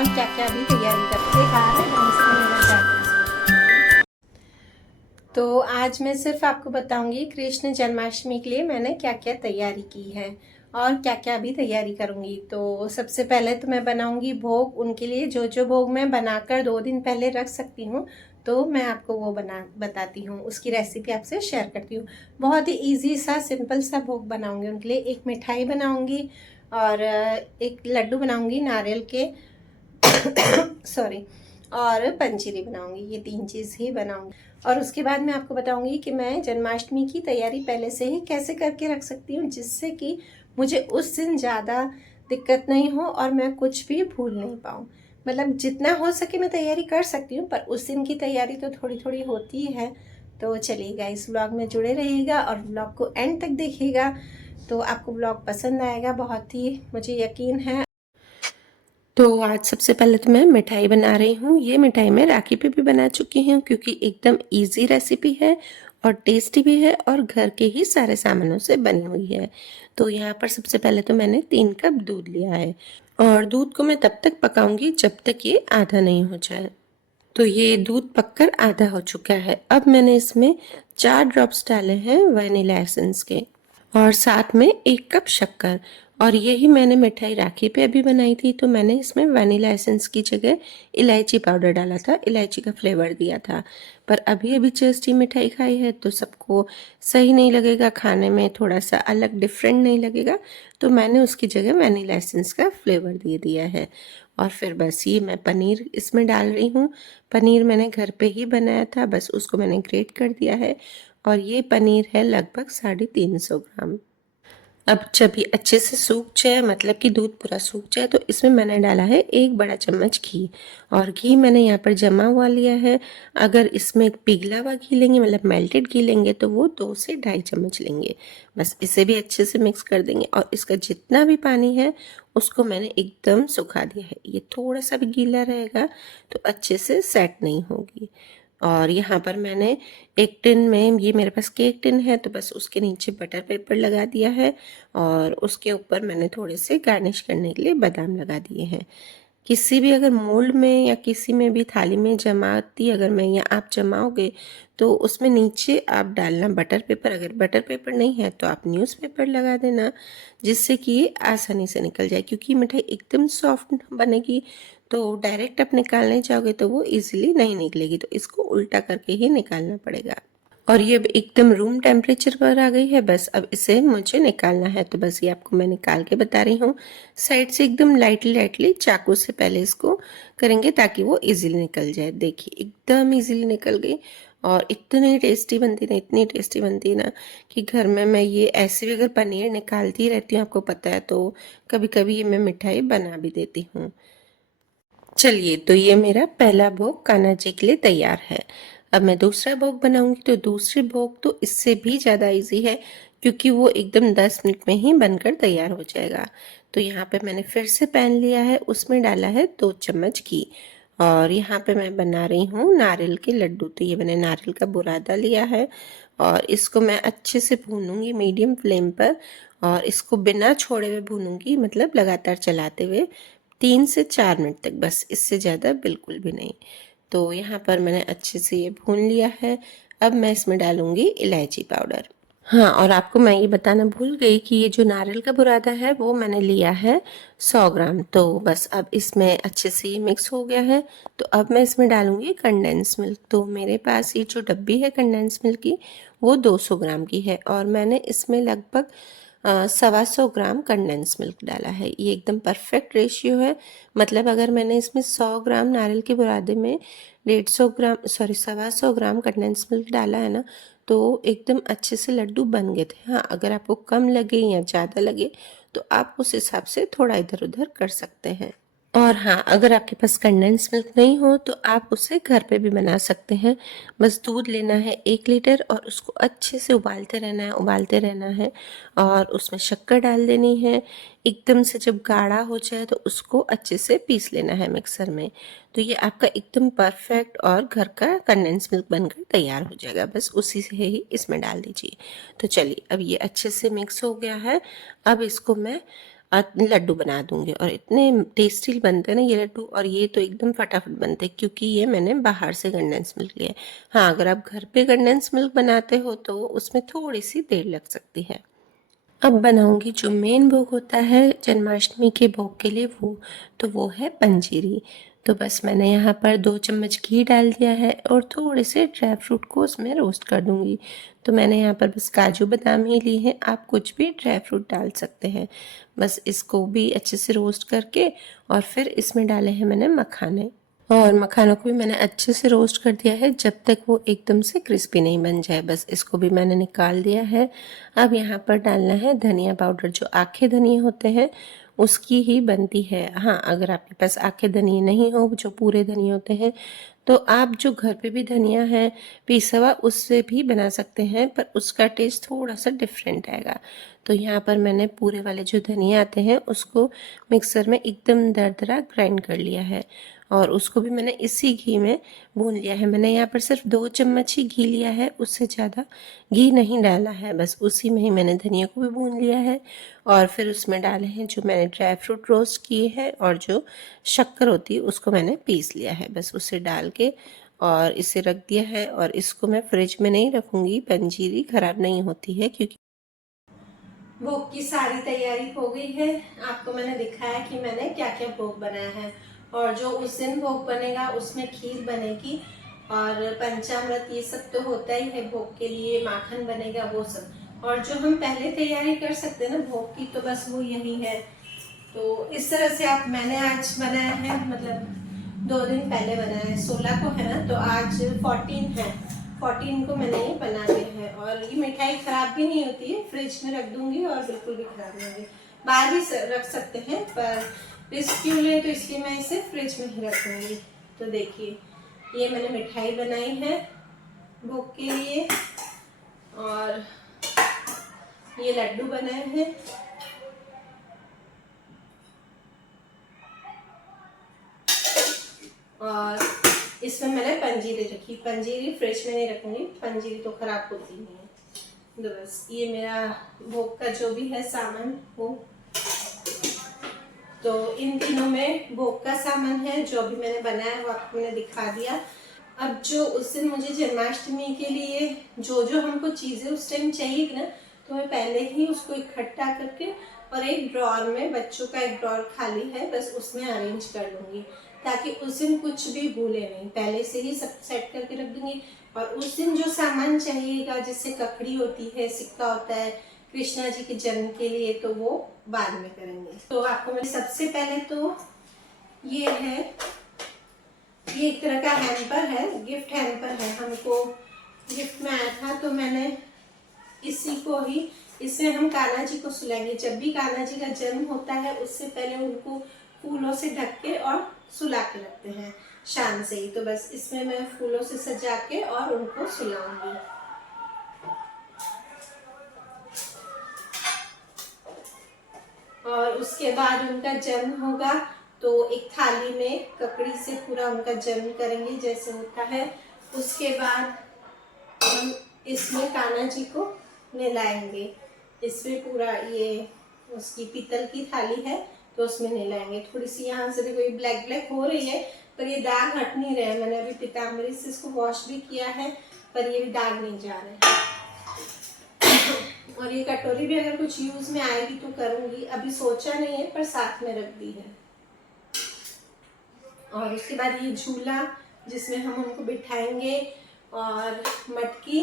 और क्या क्या भी तैयारी करके खा रहे ढंग से मिलना चाहते हैं। तो आज मैं सिर्फ आपको बताऊंगी कृष्ण जन्माष्टमी के लिए मैंने क्या क्या तैयारी की है और क्या क्या भी तैयारी करूंगी। तो सबसे पहले तो मैं बनाऊंगी भोग। उनके लिए जो जो भोग मैं बनाकर 2 दिन पहले रख सकती हूँ तो मैं आपको वो बताती हूँ, उसकी रेसिपी आपसे शेयर करती हूँ। बहुत ही इजी सा सिंपल सा भोग बनाऊंगी उनके लिए। एक मिठाई बनाऊंगी और एक लड्डू बनाऊंगी नारियल के सॉरी, और पंजीरी बनाऊंगी। ये 3 चीज़ ही बनाऊंगी। और उसके बाद मैं आपको बताऊंगी कि मैं जन्माष्टमी की तैयारी पहले से ही कैसे करके रख सकती हूँ, जिससे कि मुझे उस दिन ज़्यादा दिक्कत नहीं हो और मैं कुछ भी भूल नहीं पाऊँ। मतलब जितना हो सके मैं तैयारी कर सकती हूँ, पर उस दिन की तैयारी तो थोड़ी थोड़ी होती है। तो चलिएगा, इस ब्लॉग में जुड़े रहिएगा और ब्लॉग को एंड तक देखिएगा। तो आपको ब्लॉग पसंद आएगा, बहुत ही मुझे यकीन है। तो आज सबसे पहले तो मैं मिठाई बना रही हूँ। ये मिठाई मैं राखी पे भी बना चुकी हूँ क्योंकि एकदम इजी रेसिपी है और टेस्टी भी है और घर के ही सारे सामानों से बनी हुई है। तो यहाँ पर सबसे पहले तो मैंने 3 कप दूध लिया है और दूध को मैं तब तक पकाऊंगी जब तक ये आधा नहीं हो जाए। तो ये दूध पककर आधा हो चुका है। अब मैंने इसमें 4 ड्रॉप्स डाले हैं वनीला एसेंस के और साथ में 1 कप शक्कर। और यही मैंने मिठाई राखी पे अभी बनाई थी, तो मैंने इसमें वनीला एसेंस की जगह इलायची पाउडर डाला था, इलायची का फ्लेवर दिया था। पर अभी अभी जस्ट ही मिठाई खाई है तो सबको सही नहीं लगेगा, खाने में थोड़ा सा अलग डिफरेंट नहीं लगेगा, तो मैंने उसकी जगह वनीला एसेंस का फ्लेवर दे दिया है। और फिर बस ये मैं पनीर इसमें डाल रही हूँ। पनीर मैंने घर पे ही बनाया था, बस उसको मैंने ग्रेट कर दिया है और ये पनीर है लगभग 350 ग्राम। अब जब ये अच्छे से सूख जाए, मतलब कि दूध पूरा सूख जाए, तो इसमें मैंने डाला है 1 बड़ा चम्मच घी। और घी मैंने यहाँ पर जमा हुआ लिया है। अगर इसमें पिघला हुआ घी लेंगे, मतलब मेल्टेड घी लेंगे, तो वो 2 से 2.5 चम्मच लेंगे। बस इसे भी अच्छे से मिक्स कर देंगे और इसका जितना भी पानी है उसको मैंने एकदम सुखा दिया है। ये थोड़ा सा भी गीला रहेगा तो अच्छे से सेट नहीं होगी। और यहाँ पर मैंने एक टिन में, ये मेरे पास केक टिन है, तो बस उसके नीचे बटर पेपर लगा दिया है और उसके ऊपर मैंने थोड़े से गार्निश करने के लिए बादाम लगा दिए हैं। किसी भी अगर मोल्ड में या किसी में भी थाली में जमाती अगर मैं या आप जमाओगे तो उसमें नीचे आप डालना बटर पेपर। अगर बटर पेपर नहीं है तो आप न्यूज़पेपर लगा देना, जिससे कि ये आसानी से निकल जाए, क्योंकि मिठाई एकदम सॉफ्ट बनेगी। तो डायरेक्ट आप निकालने जाओगे तो वो इजीली नहीं निकलेगी, तो इसको उल्टा करके ही निकालना पड़ेगा। और ये अब एकदम रूम टेम्परेचर पर आ गई है। बस अब इसे मुझे निकालना है, तो बस ये आपको मैं निकाल के बता रही हूँ। साइड से एकदम लाइटली लाइटली चाकू से पहले इसको करेंगे ताकि वो इजीली निकल जाए। देखिए एकदम इजीली निकल गई और इतनी टेस्टी बनती ना, इतनी टेस्टी बनती ना कि घर में मैं ये ऐसे भी अगर पनीर निकालती रहती हूँ, आपको पता है, तो कभी कभी ये मैं मिठाई बना भी देती हूँ। चलिए, तो ये मेरा पहला भोग कान्हा जी के लिए तैयार है। अब मैं दूसरा भोग बनाऊंगी, तो दूसरे भोग तो इससे भी ज़्यादा इजी है क्योंकि वो एकदम 10 मिनट में ही बनकर तैयार हो जाएगा। तो यहाँ पे मैंने फिर से पैन लिया है, उसमें डाला है 2 चम्मच घी और यहाँ पे मैं बना रही हूँ नारियल के लड्डू। तो ये मैंने नारियल का बुरादा लिया है और इसको मैं अच्छे से भूनूंगी मीडियम फ्लेम पर और इसको बिना छोड़े हुए भूनूंगी, मतलब लगातार चलाते हुए 3 से 4 मिनट तक, बस इससे ज़्यादा बिल्कुल भी नहीं। तो यहाँ पर मैंने अच्छे से ये भून लिया है। अब मैं इसमें डालूंगी इलायची पाउडर। हाँ, और आपको मैं ये बताना भूल गई कि ये जो नारियल का बुरादा है वो मैंने लिया है 100 ग्राम। तो बस अब इसमें अच्छे से ये मिक्स हो गया है। तो अब मैं इसमें डालूंगी कंडेंस मिल्क। तो मेरे पास ये जो डब्बी है कंडेंस मिल्क की वो 200 ग्राम की है और मैंने इसमें लगभग 125 ग्राम कंडेंस मिल्क डाला है। ये एकदम परफेक्ट रेशियो है। मतलब अगर मैंने इसमें 100 ग्राम नारियल के बुरादे में 150 ग्राम, सॉरी 125 ग्राम कंडेंस मिल्क डाला है ना, तो एकदम अच्छे से लड्डू बन गए थे। हाँ, अगर आपको कम लगे या ज़्यादा लगे तो आप उस हिसाब से थोड़ा इधर उधर कर सकते हैं। और हाँ, अगर आपके पास कंडेंस मिल्क नहीं हो तो आप उसे घर पे भी बना सकते हैं। बस दूध लेना है 1 लीटर और उसको अच्छे से उबालते रहना है, उबालते रहना है और उसमें शक्कर डाल देनी है। एकदम से जब गाढ़ा हो जाए तो उसको अच्छे से पीस लेना है मिक्सर में। तो ये आपका एकदम परफेक्ट और घर का कंडेंस मिल्क बनकर तैयार हो जाएगा। बस उसी से ही इसमें डाल दीजिए। तो चलिए, अब ये अच्छे से मिक्स हो गया है। अब इसको मैं लड्डू बना दूंगी। और इतने टेस्टी बनते हैं ना ये लड्डू, और ये तो एकदम फटाफट बनते हैं क्योंकि ये मैंने बाहर से कंडेंस मिल्क लिया है। हाँ, अगर आप घर पे कंडेंस मिल्क बनाते हो तो उसमें थोड़ी सी देर लग सकती है। अब बनाऊंगी जो मेन भोग होता है जन्माष्टमी के भोग के लिए, वो है पंजीरी। तो बस मैंने यहाँ पर 2 चम्मच घी डाल दिया है और थोड़े से ड्राई फ्रूट को उसमें रोस्ट कर दूंगी। तो मैंने यहाँ पर बस काजू बादाम ही ली है, आप कुछ भी ड्राई फ्रूट डाल सकते हैं। बस इसको भी अच्छे से रोस्ट करके और फिर इसमें डाले हैं मैंने मखाने, और मखानों को भी मैंने अच्छे से रोस्ट कर दिया है जब तक वो एकदम से क्रिस्पी नहीं बन जाए। बस इसको भी मैंने निकाल दिया है। अब यहाँ पर डालना है धनिया पाउडर, जो आखे धनिया होते हैं उसकी ही बनती है। हाँ, अगर आपके पास आखे धनिया नहीं हो, जो पूरे धनिया होते हैं, तो आप जो घर पे भी धनिया है पिसा हुआ उससे भी बना सकते हैं, पर उसका टेस्ट थोड़ा सा डिफरेंट आएगा। तो यहाँ पर मैंने पूरे वाले जो धनिया आते हैं उसको मिक्सर में एकदम दरदरा ग्राइंड कर लिया है, और उसको भी मैंने इसी घी में भून लिया है। मैंने यहाँ पर सिर्फ 2 चम्मच ही घी लिया है, उससे ज़्यादा घी नहीं डाला है। बस उसी में ही मैंने धनिया को भी भून लिया है, और फिर उसमें डाले हैं जो मैंने ड्राई फ्रूट रोस्ट किए हैं, और जो शक्कर होती है उसको मैंने पीस लिया है। बस उसे डाल के और इसे रख दिया है, और इसको मैं फ्रिज में नहीं रखूँगी, पंजीरी ख़राब नहीं होती है। क्योंकि भोग की सारी तैयारी हो गई है। आपको मैंने दिखाया कि मैंने क्या क्या भोग बनाया है, और जो उस दिन भोग बनेगा उसमें खीर बनेगी और पंचामृत ये सब तो होता ही है भोग के लिए, माखन बनेगा वो सब। और जो हम पहले तैयारी कर सकते हैं ना भोग की, तो बस वो यही है। तो इस तरह से आप मैंने आज बनाया है, मतलब 2 दिन पहले बनाया है। 16 को है ना, तो आज 14 है, 14 को मैंने ये बना लिया है। और ये मिठाई खराब भी नहीं होती है, फ्रिज में रख दूंगी और बिल्कुल भी खराब नहीं होगी। बाहर भी रख सकते हैं, पर रिस्क क्यों ले, तो इसलिए मैं इसे फ्रिज में ही रख दूंगी। तो देखिए, ये मैंने मिठाई बनाई है भोग के लिए, और ये लड्डू बनाए हैं, और इसमें मैंने पंजीरी रखी। पंजीरी फ्रिज में नहीं रखूंगी, पंजीरी तो खराब होती नहीं है। तो बस ये मेरा भोग का जो भी है सामान वो, तो इन तीनों में भोग का सामान है। जो भी मैंने बनाया वो आपको मैंने दिखा दिया। अब जो उस दिन मुझे जन्माष्टमी के लिए जो जो हमको चीज़ें उस टाइम चाहिए ना, तो मैं पहले ही उसको इकट्ठा करके और एक ड्रॉर में, बच्चों का एक ड्रॉर खाली है, बस उसमें अरेंज कर लूँगी, ताकि उस दिन कुछ भी भूले नहीं। पहले से ही सब सेट करके रख दूँगी। और उस दिन जो सामान चाहिएगा, जैसे ककड़ी होती है, सिक्का होता है कृष्णा जी के जन्म के लिए, तो वो बाद में करेंगे। तो आपको मैं सबसे पहले तो ये है, ये एक तरह का हैम्पर है, गिफ्ट हैम्पर है, हमको गिफ्ट में आया था। तो मैंने इसी को ही, इसमें हम कान्हा जी को सुलाएंगे। जब भी कान्हा जी का जन्म होता है उससे पहले उनको फूलों से ढक के और सुला के रखते हैं शाम से ही। तो बस इसमें मैं फूलों से सजा के और उनको सुलाऊंगी। और उसके बाद उनका जन्म होगा, तो एक थाली में ककड़ी से पूरा उनका जन्म करेंगे जैसे होता है। उसके बाद हम इसमें कान्हा जी को नहलाएंगे। इसमें पूरा ये उसकी पीतल की थाली है, तो उसमें नहलाएंगे। थोड़ी सी यहाँ से देखो ये ब्लैक ब्लैक हो रही है, पर ये दाग हट नहीं रहे। मैंने अभी पीताम्बरी से इसको वॉश भी किया है, पर ये भी दाग नहीं जा रहे। और ये कटोरी भी अगर कुछ यूज में आएगी तो करूंगी, अभी सोचा नहीं है, पर साथ में रख दी है। और उसके बाद ये झूला जिसमें हम उनको बिठाएंगे, और मटकी,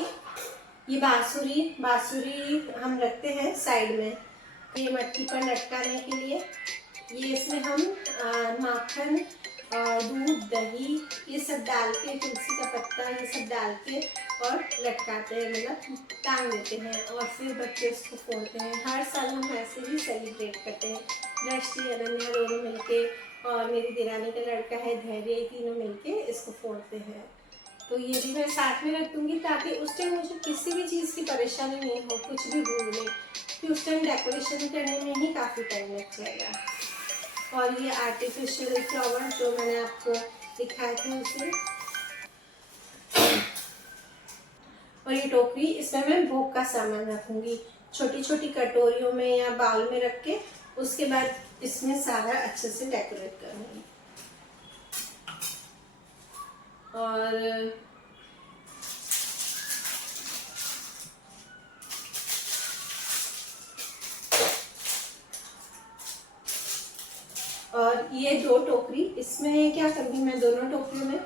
ये बांसुरी हम रखते हैं साइड में, ये मटकी पर लटकाने के लिए। ये इसमें हम माखन, दूध, दही ये सब डाल के, तुलसी का पत्ता ये सब डाल के और लटकाते हैं, मतलब टांग देते हैं, और फिर बच्चे उसको फोड़ते हैं। हर साल हम ऐसे ही सेलिब्रेट करते हैं। दृष्टि, अनन्या दोनों मिलके, और मेरी देरानी का लड़का है धैर्य, तीनों मिलके इसको फोड़ते हैं। तो ये भी मैं साथ में रख दूँगी, ताकि उस टाइम मुझे किसी भी चीज़ की परेशानी नहीं हो, कुछ भी भूलने कि उस टाइम डेकोरेशन करने में ही काफ़ी टाइम लग जाएगा। और ये आर्टिफिशियल फ्लावर जो मैंने आपको दिखाया था उसे, और ये टोकरी, इसमें मैं भोग का सामान रखूँगी। छोटी छोटी कटोरियों में या बाउल में रख के उसके बाद इसमें सारा अच्छे से डेकोरेट करूँगी। और ये 2 टोकरी, इसमें क्या करूँगी मैं, दोनों टोकरियों में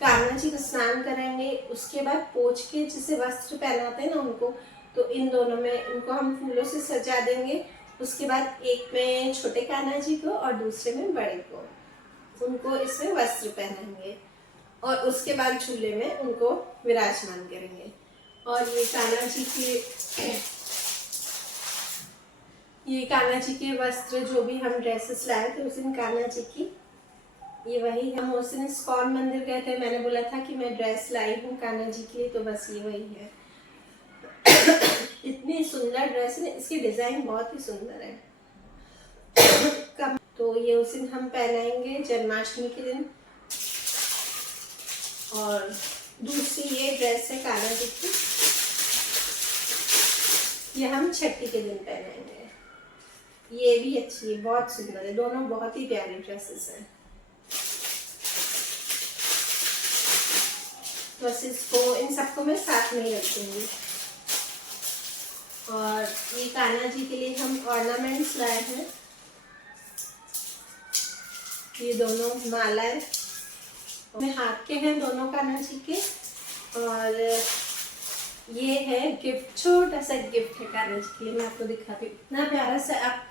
कान्हा जी को स्नान कराएंगे। उसके बाद पोंछ के जिसे वस्त्र पहनाते हैं ना उनको, तो इन दोनों में इनको हम फूलों से सजा देंगे। उसके बाद एक में छोटे कान्हा जी को और दूसरे में बड़े को, उनको इसमें वस्त्र पहनाएंगे और उसके बाद झूले में उनको विराजमान करेंगे। और ये कान्हा जी के वस्त्र जो भी हम ड्रेसेस लाए थे उस दिन कान्हा जी की, ये वही हम उस दिन इस्कॉन मंदिर गए थे, मैंने बोला था कि मैं ड्रेस लाई हूँ कान्हा जी के लिए, तो बस ये वही है। इतनी सुंदर ड्रेस है, इसकी डिजाइन बहुत ही सुंदर है। तो ये उस दिन हम पहनाएंगे जन्माष्टमी के दिन। और दूसरी ये ड्रेस है कान्हा जी की, ये हम छठी के दिन पहनाएंगे। ये भी अच्छी है, बहुत सुंदर है, दोनों बहुत ही प्यारी ड्रेसेस हैं। बस इसको, इन सबको मैं साथ में ही रख दूंगी। और ये कान्हा जी के लिए हम ऑर्नामेंट्स लाए हैं, ये दोनों मालाएं अपने हाथ के हैं दोनों कान्हा जी के। और ये है गिफ्ट, छोटा सा गिफ्ट है कान्हा जी के लिए, मैं आपको दिखाती हूँ। इतना प्यारा सा, आप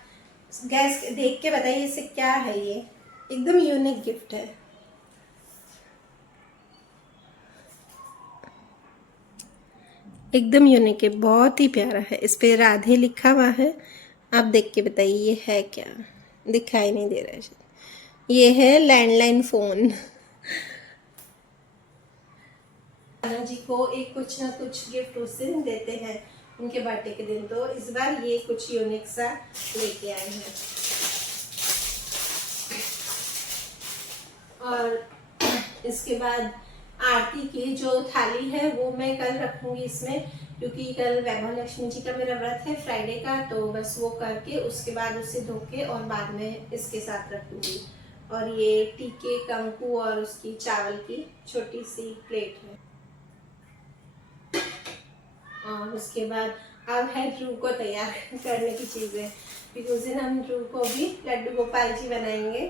गैस देख के बताइए इसे क्या है। ये एकदम यूनिक गिफ्ट है। एकदम यूनिक है, बहुत ही प्यारा है। इस पे राधे लिखा हुआ है, आप देख के बताइए ये है क्या, दिखाई नहीं दे रहा है। ये है लैंडलाइन फोन। कान्हा जी को एक कुछ ना कुछ गिफ्ट उस दिन देते हैं उनके बर्थडे के दिन, तो इस बार ये कुछ यूनिक सा लेके आए हैं। और इसके बाद आरती की जो थाली है वो मैं कल रखूंगी इसमें, क्योंकि कल वैभव लक्ष्मी जी का मेरा व्रत है फ्राइडे का, तो बस वो करके उसके बाद उसे धो के और बाद में इसके साथ रख दूंगी। और ये टीके, कंकु और उसकी चावल की छोटी सी प्लेट है। और उसके बाद अब है ध्रुव को तैयार करने की चीज़ें, क्योंकि उस दिन हम ध्रुव को भी लड्डू गोपाल जी बनाएंगे।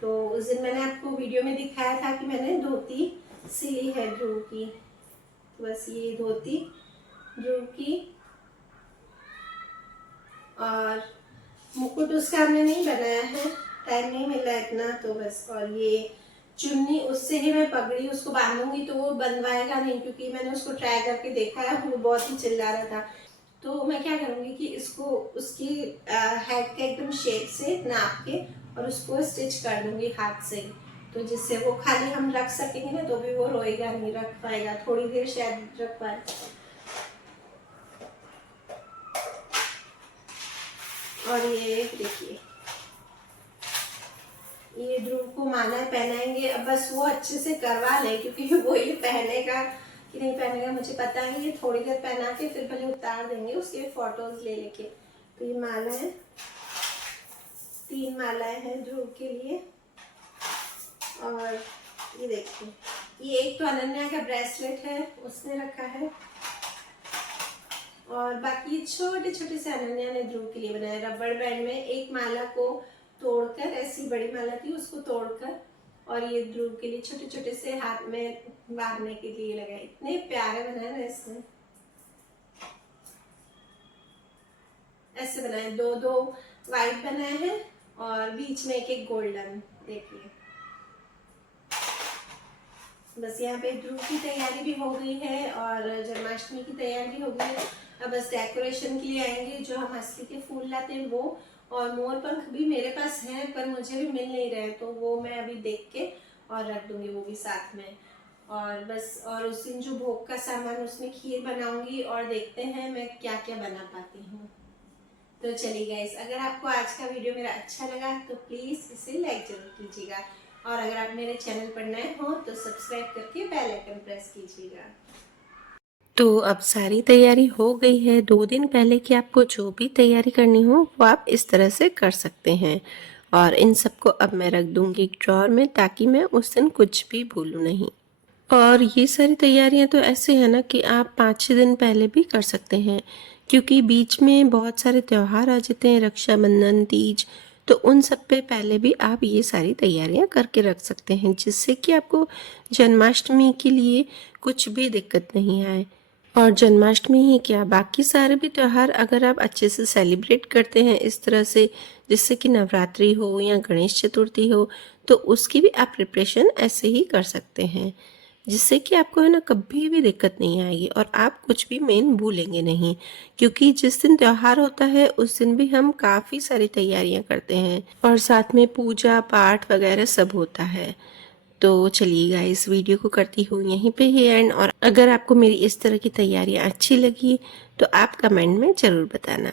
तो उस दिन मैंने आपको वीडियो में दिखाया था कि मैंने धोती सिली है ध्रुव की, तो बस ये धोती ध्रुव की। और मुकुट उसका हमने नहीं बनाया है, टाइम नहीं मिला इतना, तो बस। और ये चुन्नी, उससे ही मैं पगड़ी उसको बांधूंगी, तो वो बनवाएगा नहीं, क्योंकि मैंने उसको ट्राई करके देखा है, वो बहुत ही चिल्ला रहा था। तो मैं क्या करूँगी कि इसको उसकी हेड के एकदम शेप से नाप के और उसको स्टिच कर दूंगी हाथ से, तो जिससे वो खाली हम रख सकेंगे ना, तो भी वो रोएगा नहीं, रख पाएगा, थोड़ी देर शायद रख पाए। और ये देखिए, ये ध्रुव को माला पहनाएंगे। अब बस वो अच्छे से करवा ले, क्योंकि वो ये पहनेगा कि नहीं पहनेगा मुझे पता नहीं। ये थोड़ी देर पहना के फिर पहले उतार देंगे, उसके फोटोज ले लेके। तो ये माला है, 3 मालाएं हैं ध्रुव के लिए। और ये देखिए, ये एक तो अनन्या का ब्रेसलेट है, उसने रखा है। और बाकी छोटे छोटे से अनन्या ने ध्रुव के लिए बनाया। रबड़ बैंड में एक माला को तोड़कर, ऐसी बड़ी माला थी उसको तोड़कर, और ये ध्रुव के लिए छोटे छोटे से हाथ में बांधने के लिए लगाए। इतने प्यारे बनाए ना इसने, ऐसे बनाए, 2-2 वाइट बनाए हैं और बीच में एक गोल्डन। देखिए, बस यहाँ पे ध्रुव की तैयारी भी हो गई है और जन्माष्टमी की तैयारी भी हो गई है। अब बस डेकोरेशन के लिए आएंगे, जो हम असली के फूल लाते हैं वो, और मोर पंख भी मेरे पास है पर मुझे भी मिल नहीं रहे, तो वो मैं अभी देख के और रख दूंगी वो भी साथ में। और बस, और उस दिन जो भोग का सामान, उसमें खीर बनाऊंगी और देखते हैं मैं क्या क्या बना पाती हूँ। तो चलिए गाइस, अगर आपको आज का वीडियो मेरा अच्छा लगा तो प्लीज़ इसे लाइक जरूर कीजिएगा, और अगर आप मेरे चैनल पर नए हो तो सब्सक्राइब करके बेल आइकन प्रेस कीजिएगा। तो अब सारी तैयारी हो गई है। 2 दिन पहले की आपको जो भी तैयारी करनी हो वो आप इस तरह से कर सकते हैं। और इन सबको अब मैं रख दूंगी एक ड्रॉर में, ताकि मैं उस दिन कुछ भी भूलूं नहीं। और ये सारी तैयारियां तो ऐसे है ना कि आप 5-6 दिन पहले भी कर सकते हैं, क्योंकि बीच में बहुत सारे त्यौहार आ जाते हैं, रक्षाबंधन, तीज, तो उन सब पे पहले भी आप ये सारी तैयारियां करके रख सकते हैं, जिससे कि आपको जन्माष्टमी के लिए कुछ भी दिक्कत नहीं आए। और जन्माष्टमी ही क्या, बाकी सारे भी त्यौहार अगर आप अच्छे से सेलिब्रेट करते हैं इस तरह से, जिससे कि नवरात्रि हो या गणेश चतुर्थी हो, तो उसकी भी आप प्रिपरेशन ऐसे ही कर सकते हैं, जिससे कि आपको है ना कभी भी दिक्कत नहीं आएगी और आप कुछ भी मेन भूलेंगे नहीं। क्योंकि जिस दिन त्यौहार होता है उस दिन भी हम काफ़ी सारी तैयारियां करते हैं और साथ में पूजा पाठ वगैरह सब होता है। तो चलिए गाइस, वीडियो को करती हूँ यहीं पे ही एंड। और अगर आपको मेरी इस तरह की तैयारियाँ अच्छी लगी तो आप कमेंट में ज़रूर बताना।